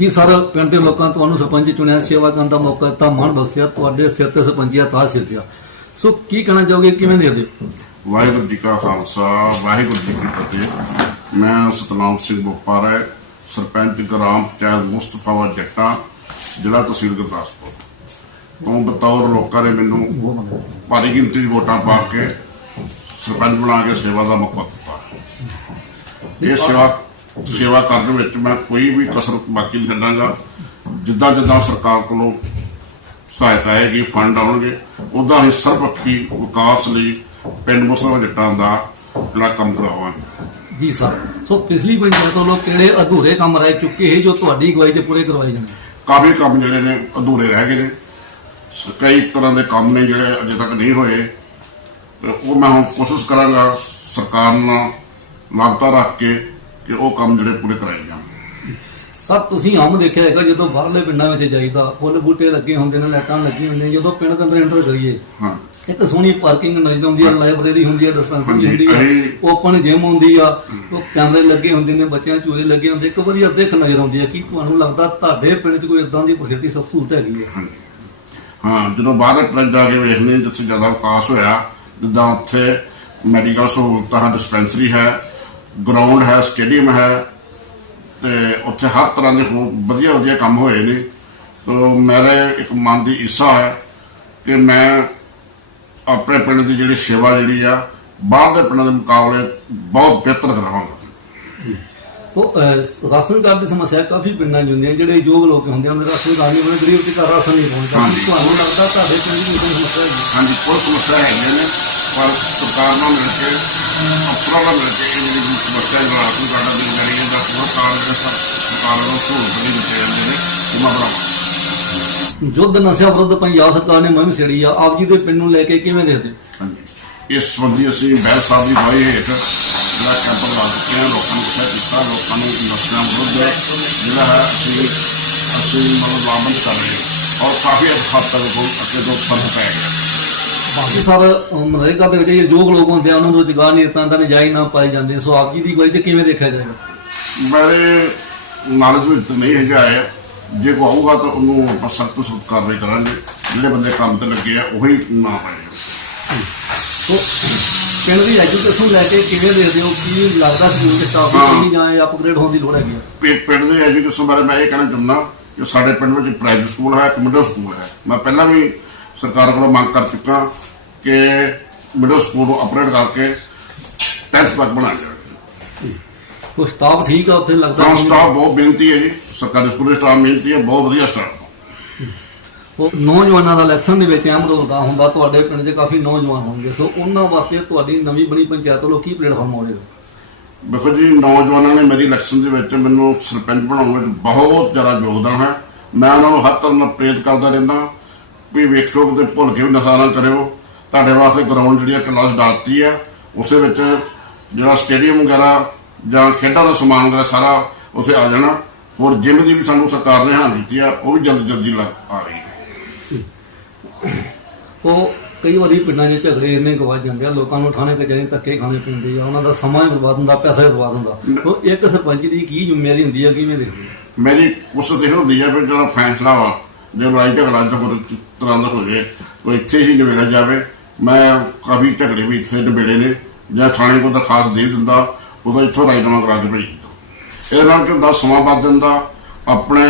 ਜੀ ਸਰ, ਪਿੰਡ ਦੇ ਲੋਕਾਂ ਤੁਹਾਨੂੰ ਸਰਪੰਚ ਚੁਣਿਆ, ਸੇਵਾ ਕਰਨ ਦਾ ਮੌਕਾ ਦਿੱਤਾ ਮਾਣ ਬਖਸ਼ਿਆ, ਤੁਹਾਡੇ ਸਿਰ ਤੇ ਸਰਪੰਚੀਆ ਤਾਂ ਸਿਰ ਸੋ ਕੀ ਕਹਿਣਾ ਚਾਹੋਗੇ, ਕਿਵੇਂ ਦੇ ਦਿਓ ਵਾਹਿਗੁਰੂ ਜੀ ਕਾ ਖਾਲਸਾ, ਵਾਹਿਗੁਰੂ ਜੀ ਕੀ ਫਤਿਹ। ਮੈਂ ਸਤਨਾਮ ਸਿੰਘ ਬੋਪਾਰਾ ਸਰਪੰਚ ਗ੍ਰਾਮ ਪੰਚਾਇਤ ਮੁਸਤਫਾਵਾ ਜੱਟਾ, ਜ਼ਿਲ੍ਹਾ ਤਹਿਸੀਲ ਗੁਰਦਾਸਪੁਰ। ਤੋਂ ਬਤੌਰ ਲੋਕਾਂ ਨੇ ਮੈਨੂੰ ਭਾਰੀ ਗਿਣਤੀ ਦੀ ਵੋਟਾਂ ਪਾ ਕੇ ਸਰਪੰਚ ਬਣਾ ਕੇ ਸੇਵਾ ਦਾ ਮੌਕਾ ਦਿੱਤਾ। ਇਹ ਸੇਵਾ ਸੇਵਾ ਕਰਨ ਵਿੱਚ ਮੈਂ ਕੋਈ ਵੀ ਕਸਰ ਬਾਕੀ ਨਹੀਂ ਛੱਡਾਂਗਾ ਜਿੱਦਾਂ ਜਿੱਦਾਂ ਸਰਕਾਰ ਕੋਲੋਂ ਸਹਾਇਤਾ ਹੈਗੀ ਫੰਡ ਆਉਣਗੇ ਉਹਦਾ ਹੀ ਸਰਬਪੱਖੀ ਵਿਕਾਸ ਲਈ ਪਿੰਡ ਮੁਸਤਫਾ ਜੱਟਾਂ ਦਾ ਜਿਹੜਾ ਕੰਮ ਕਰਾਵਾਂਗੇ। ਜੀ ਸਰ ਸੋ ਪਿਛਲੀ ਪੰਚਾਇਤ ਵੱਲੋਂ ਕਿਹੜੇ ਅਧੂਰੇ ਕੰਮ ਰਹਿ ਚੁੱਕੇ ਹੈ ਜੋ ਤੁਹਾਡੀ ਅਗਵਾਈ ਤੇ ਪੂਰੇ ਕਰਵਾਏ ਜਾਣੇ ਕਾਫੀ ਕੰਮ ਜਿਹੜੇ ਨੇ ਅਧੂਰੇ ਰਹਿ ਗਏ ਨੇ। ਕਈ ਤਰ੍ਹਾਂ ਦੇ ਕੰਮ ਨੇ ਜਿਹੜੇ ਅਜੇ ਤੱਕ ਨਹੀਂ ਹੋਏ। ਉਹ ਮੈਂ ਹੁਣ ਕੋਸ਼ਿਸ਼ ਕਰਾਂਗਾ ਸਰਕਾਰ ਨਾਲ ਲਾਗਤਾ ਰੱਖ ਕੇ ਕਿ ਉਹ ਕੰਮ ਜਿਹੜੇ ਪੂਰੇ ਕਰਾਏ ਜਾਣ। ਸਰ ਤੁਸੀਂ ਆਮ ਦੇਖਿਆ ਹੈਗਾ ਜਦੋਂ ਬਾਹਰਲੇ ਪਿੰਡਾਂ ਵਿੱਚ ਜਾਈਦਾ ਫੁੱਲ ਬੂਟੇ ਲੱਗੇ ਹੁੰਦੇ ਨੇ ਲਾਈਟਾਂ ਲੱਗੀਆਂ ਹੁੰਦੀਆਂ ਜਦੋਂ ਪਿੰਡ ਦੇ ਅੰਦਰ ਐਂਟਰ ਕਰੀਏ ਹਾਂ। ਇੱਕ ਸੋਹਣੀ ਪਾਰਕਿੰਗ ਨਜ਼ਰ ਆਉਂਦੀ ਹੈ ਲਾਇਬ੍ਰੇਰੀ ਹੁੰਦੀ ਹੈ ਡਿਸਪੈਂਸਰੀ ਹੁੰਦੀ ਹੈ ਓਪਨ ਜਿਮ ਹੁੰਦੀ ਆ ਉਹ ਕੈਮਰੇ ਲੱਗੇ ਹੁੰਦੇ ਨੇ ਬੱਚਿਆਂ ਦੇ ਲੱਗੇ ਹੁੰਦੇ ਇੱਕ ਵਧੀਆ ਦੇਖ ਨਜ਼ਰ ਆਉਂਦੀ ਹੈ ਕਿ ਤੁਹਾਨੂੰ ਲੱਗਦਾ ਤੁਹਾਡੇ ਪਿੰਡ 'ਚ ਕੋਈ ਇਦਾਂ ਦੀ ਫੈਸਿਲਿਟੀ ਸਭ ਸਹੂਲਤ ਹੈਗੀ ਹੈ। ਹਾਂ ਜਦੋਂ ਬਾਹਰ ਪਿੰਡ ਜਾ ਕੇ ਵੇਖਦੇ ਜਿੱਥੇ ਜ਼ਿਆਦਾ ਵਿਕਾਸ ਹੋਇਆ ਜਿੱਦਾਂ ਉੱਥੇ ਮੈਡੀਕਲ ਸਹੂਲਤਾਂ ਡਿਸਪੈਂਸਰੀ ਹੈ ਗਰਾਊਂਡ ਹੈ ਸਟੇਡੀਅਮ ਹੈ ਤੇ ਉੱਥੇ ਹਰ ਤਰ੍ਹਾਂ ਦੇ ਹੋਰ ਵਧੀਆ ਵਧੀਆ ਕੰਮ ਹੋਏ ਨੇ। ਤੋ ਮੇਰੇ ਇੱਕ ਮਨ ਦੀ ਇੱਛਾ ਹੈ ਕਿ ਮੈਂ ਆਪਣੇ ਪਿੰਡ ਦੀ ਜਿਹੜੀ ਸੇਵਾ ਜਿਹੜੀ ਆ ਬਾਹਰ ਦੇ ਪਿੰਡਾਂ ਦੇ ਮੁਕਾਬਲੇ ਬਹੁਤ ਬਿਹਤਰ ਕਰਾਵਾਂਗਾ। ਉਹ ਅਹ, ਰਾਸ਼ਨ ਕਾਰਡ ਦੀ ਸਮੱਸਿਆ ਕਾਫੀ ਪਿੰਡਾਂ 'ਚ ਹੁੰਦੀਆਂ ਜਿਹੜੇ ਯੋਗ ਲੋਕ ਹੁੰਦੇ ਆ, ਉਹਨਾਂ ਦੇ ਰਾਸ਼ਨ ਕਾਰਡ ਨਹੀਂ ਬਣਦੇ ਗਰੀਬ ਤੇ ਘਰ ਰਾਸ਼ਨ ਨਹੀਂ ਪਹੁੰਚਦਾ। ਤੁਹਾਨੂੰ ਲੱਗਦਾ ਤੁਹਾਡੇ ਪਿੰਡ ਦੀ ਕੋਈ ਸਮੱਸਿਆ ਹੈਗੀ ਹਾਂਜੀ ਕੋਈ ਸਮੱਸਿਆ ਹੈਗੀਆਂ ਨੇ ਪਰ ਸਰਕਾਰ ਨਾਲ ਮਿਲ ਕੇ ਅਫਸਰਾਂ ਨਾਲ ਮਿਲ ਕੇ ਇਹ ਜਿਹੜੀ ਸਮੱਸਿਆ ਜਿਹੜਾ ਰਾਸ਼ਨ ਕਾਰਡਾਂ ਦੀ ਜਾਰੀ ਹੈ ਦਾ ਹੋਰ ਕਾਰਨ ਦੇ ਸਰ- ਸਰਕਾਰ ਨੂੰ ਸਹੂਲਤ ਨਹੀਂ ਦਿੱਤੇ ਜਾਂਦੇ ਨੇ ਉਹਨਾਂ ਬਣਾਵਾਂ ਯੁੱਧ ਨਸ਼ਾ ਵਿਰੁੱਧ ਪੰਜਾਬ ਸਰਕਾਰ ਨੇ ਮੁਹਿੰਮ ਛੇੜੀ ਆ। ਆਪ ਜੀ ਦੇ ਪਿੰਡ ਨੂੰ ਲੈ ਕੇ ਕਿਵੇਂ ਦੇਖਦੇ? ਹਾਂਜੀ। ਇਸ ਸੰਬੰਧੀ ਅਸੀਂ ਬਹਿਸ ਸਾਹਿਬ ਦੀ ਬਾਈ ਹੇਠ ਜਿਹੜਾ ਕੈਂਪ ਲਗਾ ਚੁੱਕੇ ਹਾਂ, ਲੋਕਾਂ ਨੂੰ ਪੁੱਛਿਆ ਕੀਤਾ, ਲੋਕਾਂ ਨੂੰ ਨਸ਼ਿਆਂ ਵਿਰੁੱਧ ਜਿਹੜਾ ਹੈ ਅਸੀਂ ਅਸੀਂ ਮਤਲਬ ਲਾਮਬੰਦ ਕਰ ਰਹੇ ਹਾਂ। ਔਰ ਕਾਫੀ ਹੱਦ ਤੱਕ ਉਹ ਅੱਗੇ ਤੋਂ ਫ਼ਰਕ ਪੈ ਗਿਆ। ਬਾਕੀ ਸਰ ਅਮਰੀਕਾ ਦੇ ਵਿੱਚ ਇਹ ਯੋਗ ਲੋਕ ਹੁੰਦੇ ਆ ਉਹਨਾਂ ਨੂੰ ਰੁਜ਼ਗਾਰ ਨਹੀਂ ਦਿੱਤਾ ਤਾਂ ਨਜਾਇਜ਼ ਨਾ ਪਾਏ ਜਾਂਦੇ। ਸੋ ਆਪ ਜੀ ਦੀ ਅਗਵਾਈ ਤੇ ਕਿਵੇਂ ਦੇਖਿਆ ਜਾਏਗਾ? ਮੇਰੇ ਨਾਲਜ ਵਿੱਚ ਤਾਂ ਨਹੀਂ ਹੈਗਾ ਹੈ ਜੇ ਕੋ ਆਊਗਾ ਤਾਂ ਉਹਨੂੰ ਆਪਾਂ ਸਖਤ ਤੋਂ ਸਖਤ ਕਾਰਵਾਈ ਕਰਾਂਗੇ। ਜਿਹੜੇ ਬੰਦੇ ਕੰਮ ਤੇ ਲੱਗੇ ਆ ਉਹੀ ਨਾ ਪਾਏ ਸੋ ਪਿੰਡ ਦੀ ਐਜੂਕੇਸ਼ਨ ਲੈ ਕੇ ਕਿਵੇਂ ਦੇਖਦੇ ਹੋ? ਕੀ ਲੱਗਦਾ ਸਕੂਲ ਸਟਾਫ ਹਾਂ। ਦੀ ਜਾਂ ਅਪਗ੍ਰੇਡ ਹੋਣ ਦੀ ਲੋੜ ਹੈਗੀ ਆ? ਪਿੰਡ ਦੇ ਐਜੂਕੇਸ਼ਨ ਬਾਰੇ ਮੈਂ ਇਹ ਕਹਿਣਾ ਚਾਹੁੰਦਾ ਕਿ ਸਾਡੇ ਪਿੰਡ ਵਿੱਚ ਪ੍ਰਾਈਵੇਟ ਸਕੂਲ ਹੈ ਮਿਡਲ ਸਕੂਲ ਹੈ। ਮੈਂ ਪਹਿਲਾਂ ਵੀ ਸਰਕਾਰ ਕੋਲੋਂ ਮੰਗ ਕਰ ਚੁੱਕਾ ਕਿ ਮਿਡਲ ਸਕੂਲ ਨੂੰ ਅਪਗ੍ਰੇਡ ਕਰਕੇ 10th ਤੱਕ ਬਣਾਇਆ ਜਾਵੇ। ਉਹ ਸਟਾਫ ਠੀਕ ਆ ਉੱਥੇ ਲੱਗਦਾ? ਤਾਂ ਸਟਾਫ ਬਹੁਤ ਬੇਨਤੀ ਹੈ ਜੀ। ਸਰਕਾਰੀ ਸਕੂਲ ਦੇ ਸਟਾਫ ਮਿਹਨਤੀ ਹੈ ਬਹੁਤ ਵਧੀਆ ਸਟਾਫ ਉਹ ਨੌਜਵਾਨਾਂ ਦਾ ਇਲੈਕਸ਼ਨ ਦੇ ਵਿੱਚ ਅਹਿਮ ਰੋਲ ਦਾ ਹੁੰਦਾ ਤੁਹਾਡੇ ਪਿੰਡ 'ਚ ਕਾਫੀ ਨੌਜਵਾਨ ਹੋਣਗੇ। ਸੋ ਉਹਨਾਂ ਵਾਸਤੇ ਤੁਹਾਡੀ ਨਵੀਂ ਬਣੀ ਪੰਚਾਇਤ ਵੱਲੋਂ ਕੀ ਪਲੇਟਫਾਰਮ ਹੋਵੇਗਾ ਦੇਖੋ ਜੀ ਨੌਜਵਾਨਾਂ ਨੇ ਮੇਰੀ ਇਲੈਕਸ਼ਨ ਦੇ ਵਿੱਚ ਮੈਨੂੰ ਸਰਪੰਚ ਬਣਾਉਣ ਵਿੱਚ ਬਹੁਤ ਜ਼ਿਆਦਾ ਯੋਗਦਾਨ ਹੈ। ਮੈਂ ਉਹਨਾਂ ਨੂੰ ਹਰ ਤਰ੍ਹਾਂ ਨਾਲ ਪ੍ਰੇਰਿਤ ਕਰਦਾ ਰਹਿੰਦਾ। ਵੀ ਵੇਖਿਓ ਕਿਤੇ ਭੁੱਲ ਕੇ ਵੀ ਨਸ਼ਾ ਨਾ ਕਰਿਓ। ਤੁਹਾਡੇ ਵਾਸਤੇ ਗਰਾਊਂਡ ਜਿਹੜੀ ਹੈ ਕਲਾਸ ਡਾਲਤੀ ਹੈ ਉਸੇ ਵਿੱਚ ਜਿਹੜਾ ਸਟੇਡੀਅਮ ਵਗੈਰਾ ਜਾਂ ਖੇਡਾਂ ਦਾ ਸਮਾਨ ਵਗੈਰਾ ਸਾਰਾ ਉਸੇ ਆ ਜਾਣਾ। ਹੋਰ ਜਿਮ ਦੀ ਵੀ ਸਾਨੂੰ ਸਰਕਾਰ ਨੇ ਹਾਨ ਦਿੱਤੀ ਆ ਉਹ ਵੀ ਜਲਦੀ ਜਲਦੀ ਲੱਗ ਆ ਰਹੀ ਹੈ। ਉਹ ਕਈ ਵਾਰੀ ਪਿੰਡਾਂ 'ਚ ਝਗੜੇ ਇੰਨੇ ਗਵਾਚ ਜਾਂਦੇ ਆ ਲੋਕਾਂ ਨੂੰ ਥਾਣੇ ਕਚਹਿਰੀ ਧੱਕੇ ਖਾਣੇ ਪੈਂਦੇ ਆ ਉਹਨਾਂ ਦਾ ਸਮਾਂ ਹੀ ਬਰਬਾਦ ਹੁੰਦਾ ਪੈਸਾ ਹੀ ਬਰਬਾਦ ਹੁੰਦਾ। ਉਹ ਇੱਕ ਸਰਪੰਚ ਦੀ ਕੀ ਜ਼ਿੰਮੇਵਾਰੀ ਹੁੰਦੀ ਆ ਕਿਵੇਂ ਦੇਖਦੇ ਹੋ? ਮੇਰੀ ਕੋਸ਼ਿਸ਼ ਇਹ ਹੁੰਦੀ ਹੈ ਵੀ ਜਿਹੜਾ ਫੈਸਲਾ ਵਾ ਲੜਾਈ ਝਗੜਾ ਜਾਂ ਹੋਰ ਤਰ੍ਹਾਂ ਦਾ ਹੋ ਜਾਏ ਉਹ ਇੱਥੇ ਹੀ ਨਿਬੇੜਿਆ ਜਾਵੇ, ਮੈਂ ਕਾਫੀ ਝਗੜੇ ਵੀ ਇੱਥੇ ਨਿਬੇੜੇ ਨੇ, ਜਾਂ ਥਾਣੇ ਕੋਲ ਦਰਖਾਸਤ ਦੇ ਦਿੰਦਾ ਉਹਦਾ ਇੱਥੋਂ ਰਾਜਨਾਮਾ ਕਰਾ ਕੇ ਭੇਜ ਦਿੰਦਾ। ਇਹਦੇ ਨਾਲ ਕੀ ਹੁੰਦਾ, ਸਮਾਂ ਵੱਧ ਜਾਂਦਾ, ਆਪਣੇ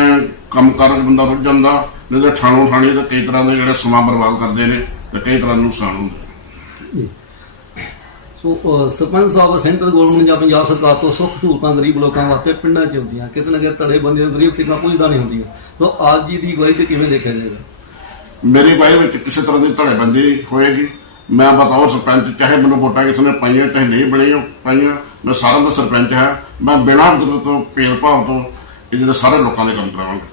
ਕੰਮ ਕਾਰ ਬੰਦਾ ਰੁੱਝ ਜਾਂਦਾ, ਨਹੀਂ ਤਾਂ ਥਾਣੋਂ ਥਾਣੀ ਤੇ ਕਈ ਤਰ੍ਹਾਂ ਦੇ ਜਿਹੜੇ ਸਮਾਂ ਬਰਬਾਦ ਕਰਦੇ ਨੇ, ਤੇ ਕਈ ਤਰ੍ਹਾਂ ਦੇ ਨੁਕਸਾਨ ਹੁੰਦੇ ਸੋ ਸਰਪੰਚ ਸਾਹਿਬ, ਸੈਂਟਰ ਗਵਰਨਮੈਂਟ ਜਾਂ ਪੰਜਾਬ ਸਰਕਾਰ ਤੋਂ ਸੁੱਖ ਸਹੂਲਤਾਂ ਗਰੀਬ ਲੋਕਾਂ ਵਾਸਤੇ ਪਿੰਡਾਂ 'ਚ ਹੁੰਦੀਆਂ, ਕਿਤੇ ਨਾ ਕਿਤੇ ਧੜੇ ਬੰਦੇ ਗਰੀਬ ਤੱਕ ਪੁੱਜਦਾ ਨਹੀਂ ਹੁੰਦੀਆਂ। ਸੋ ਆਪ ਜੀ ਦੀ ਅਗਵਾਈ ਤੇ ਕਿਵੇਂ ਦੇਖਿਆ ਜਾਏਗਾ? ਮੇਰੀ ਬਾਈ ਵਿੱਚ ਕਿਸੇ ਤਰ੍ਹਾਂ ਦੀ ਧੜੇਬੰਦੀ ਹੋਏਗੀ। ਮੈਂ ਬਤੌਰ ਸਰਪੰਚ ਚਾਹੇ ਮੈਨੂੰ ਵੋਟਾਂ ਕਿਸੇ ਨੇ ਪਾਈਆਂ ਚਾਹੇ ਨਹੀਂ ਬਣੀਆਂ ਪਾਈਆਂ ਮੈਂ ਸਾਰਿਆਂ ਦਾ ਸਰਪੰਚ ਹੈ। ਮੈਂ ਬਿਨਾਂ ਮਤਲਬ ਤੋਂ ਭੇਦਭਾਵ ਤੋਂ ਇਹ ਜਿਹੜੇ ਸਾਰੇ ਲੋਕਾਂ ਦੇ ਕੰਮ ਕਰਾਵਾਂਗਾ।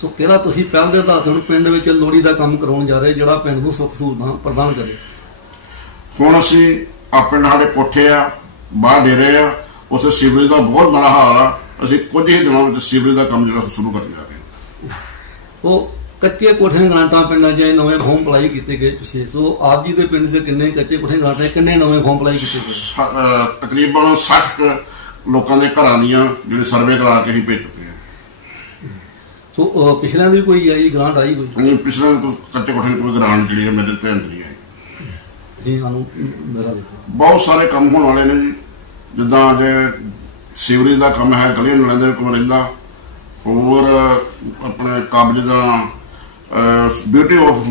ਸੋ ਕਿਹੜਾ ਤੁਸੀਂ ਪਹਿਲ ਦੇ ਆਧਾਰ ਤੇ ਹੁਣ ਪਿੰਡ ਵਿੱਚ ਲੋੜੀ ਦਾ ਕੰਮ ਕਰਾਉਣ ਜਾ ਰਹੇ ਜਿਹੜਾ ਪਿੰਡ ਨੂੰ ਸੁੱਖ ਸਹੂਲਤਾਂ ਪ੍ਰਦਾਨ ਕਰੇ? ਹੁਣ ਅਸੀਂ ਆਪਣੇ ਸਾਡੇ ਕੋਠੇ ਆ ਬਾਹਰ ਡੇਰੇ ਆ ਉੱਥੇ ਸੀਵਰੇਜ ਦਾ ਬਹੁਤ ਬੜਾ ਹਾਲ ਆ। ਅਸੀਂ ਕੁਝ ਹੀ ਦਿਨਾਂ ਵਿੱਚ ਸੀਵਰੇਜ ਦਾ ਕੰਮ ਜਿਹੜਾ ਸ਼ੁਰੂ ਜਾ ਰਹੇ ਹਾਂ। ਉਹ ਕੱਚੇ ਕੋਠੇ ਗ੍ਰਾਂਟਾਂ ਪਿੰਡਾਂ 'ਚ ਨਵੇਂ ਫਾਰਮ ਅਪਲਾਈ ਕੀਤੇ ਗਏ ਪਿਛੇ। ਸੋ ਆਪ ਜੀ ਦੇ ਪਿੰਡ ਦੇ ਕਿੰਨੇ ਕੱਚੇ ਕੋਠੇ ਗ੍ਰਾਂਟਾਂ ਕਿੰਨੇ ਨਵੇਂ ਫਾਰਮ ਅਪਲਾਈ ਕੀਤੇ ਗਏ? ਤਕਰੀਬਨ 60 ਕੁ ਲੋਕਾਂ ਦੇ ਘਰਾਂ ਦੀਆਂ ਜਿਹੜੇ ਸਰਵੇ ਕਰਾ ਕੇ ਅਸੀਂ ਭੇਜ ਚੁੱਕੇ ਹਾਂ। ਸੋ ਪਿਛਲਿਆਂ ਦੀ ਕੋਈ ਆਈ ਗ੍ਰਾਂਟ ਆਈ ਕੋਈ? ਨਹੀਂ ਪਿਛਲੇ ਤੋਂ ਕੱਚੇ ਕੋਠੇ ਦੀ ਕੋਈ ਗ੍ਰਾਂਟ ਜਿਹੜੀ ਹੈ ਮੇਰੇ ਤੇ ਨਹੀਂ ਆਈ। ਜੀ ਸਾਨੂੰ ਮੇਰਾ ਦੇਖੋ। ਬਹੁਤ ਸਾਰੇ ਕੰਮ ਹੋਣ ਵਾਲੇ ਨੇ ਜੀ। ਜਿੱਦਾਂ ਜੇ ਸੀਵਰੇਜ ਦਾ ਕੰਮ ਹੈ ਗਲੀਆਂ ਨਾਲਿਆਂ ਦੇ ਰਹਿੰਦਾ। ਹੋਰ, ਆਪਣੇ ਕਾਬਜ ਦਾ ਬਿਊਟੀ ਆਫ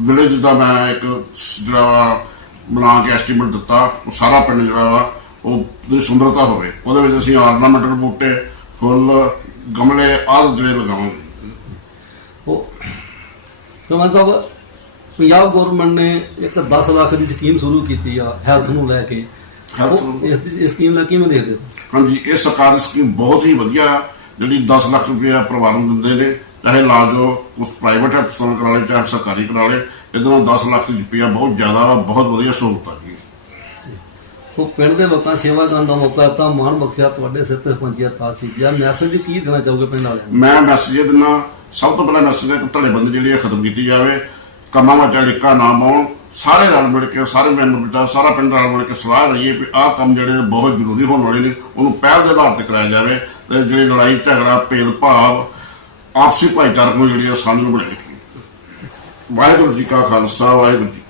ਵਿਲੇਜ ਦਾ ਮੈਂ ਇੱਕ ਜਿਹੜਾ ਵਾ ਬਣਾ ਕੇ ਐਸਟੀਮੇਟ ਦਿੱਤਾ। ਉਹ ਸਾਰਾ ਪਿੰਡ ਜਿਹੜਾ ਵਾ, ਉਹ ਦੀ ਸੁੰਦਰਤਾ ਹੋਵੇ। ਉਹਦੇ ਵਿੱਚ ਅਸੀਂ ਆਰਨਾਮੈਂਟਲ ਬੂਟੇ, ਫੁੱਲ, ਗਮਲੇ, ਆਦਿ ਜਿਹੜੇ ਲਗਾਵਾਂਗੇ। ਉਹ ਕਮਾਨ ਸਾਹਿਬ ਪੰਜਾਬ ਗਵਰਨਮੈਂਟ ਨੇ ਇੱਕ 10 ਲੱਖ ਦੀ ਸਕੀਮ ਸ਼ੁਰੂ ਕੀਤੀ ਆ ਹੈਲਥ ਨੂੰ ਲੈ ਕੇ। ਉਹ ਇਸ ਦੀ- ਸਕੀਮ ਲੈ ਕਿਵੇਂ ਦੇਖਦੇ ਹੋ? ਹਾਂਜੀ ਇਹ ਸਰਕਾਰ ਦੀ ਸਕੀਮ ਬਹੁਤ ਹੀ ਵਧੀਆ ਜਿਹੜੀ 10 ਲੱਖ ਰੁਪਏ ਪਰਿਵਾਰ ਨੂੰ ਦਿੰਦੇ ਨੇ ਚਾਹੇ ਉਹ ਉਸ ਪ੍ਰਾਈਵੇਟ ਹਸਪਤਾਲ ਕਰਾ ਲਏ ਚਾਹੇ ਸਰਕਾਰੀ ਕਰਾ ਇਹਦੇ ਨਾਲ 10 ਲੱਖ ਰੁਪਇਆ ਬਹੁਤ ਜ਼ਿਆਦਾ ਬਹੁਤ ਵਧੀਆ ਸਹੂਲਤ ਆ ਜੀ ਸੋ ਪਿੰਡ ਦੇ ਲੋਕਾਂ ਸੇਵਾ ਕਰਨ ਦਾ ਮੌਕਾ ਦਿੱਤਾ ਮਾਣ ਬਖਸ਼ਿਆ ਤੁਹਾਡੇ ਸਿਰ ਤੇ ਪੰਚਾਇਤ ਆ ਸੀ ਜਾਂ ਮੈਸੇਜ ਕੀ ਦੇਣਾ ਚਾਹੋਗੇ ਪਿੰਡ ਵਾਲਿਆਂ ਨੂੰ? ਮੈਂ ਮੈਸੇਜ ਦਿੰਦਾ ਸਭ ਤੋਂ ਪਹਿਲਾਂ ਮੈਸੇਜ ਹੈ ਕਿ ਧੜੇਬੰਦੀ ਜਿਹੜੀ ਖਤਮ ਕੀਤੀ ਜਾਵੇ ਕੰਮਾਂ ਵਿੱਚ ਅੜਿੱਕਾ ਨਾ ਪਾਉਣ ਸਾਰੇ ਰਲ ਮਿਲ ਕੇ, ਸਾਰੇ ਮੈਂਬਰ ਦਾ ਸਾਰਾ ਪਿੰਡ ਰਲ ਮਿਲ ਕੇ ਸਲਾਹ ਲਈਏ ਵੀ ਆਹ ਕੰਮ ਜਿਹੜੇ ਨੇ ਬਹੁਤ ਜ਼ਰੂਰੀ ਹੋਣ ਵਾਲੇ ਨੇ, ਉਹਨੂੰ ਪਹਿਲ ਦੇ ਆਧਾਰ ਤੇ ਕਰਾਇਆ ਜਾਵੇ ਤੇ ਜਿਹੜੀ ਲੜਾਈ, ਝਗੜਾ, ਭੇਦਭਾਵ, ਆਪਸੀ ਭਾਈਚਾਰਕ ਨੂੰ ਜਿਹੜੀ ਹੈ ਸਾਂਝ ਨੂੰ ਬਣਾਈ ਵਾਹਿਗੁਰੂ ਜੀ ਕਾ ਖਾਲਸਾ, ਵਾਹਿਗੁਰੂ ਜੀ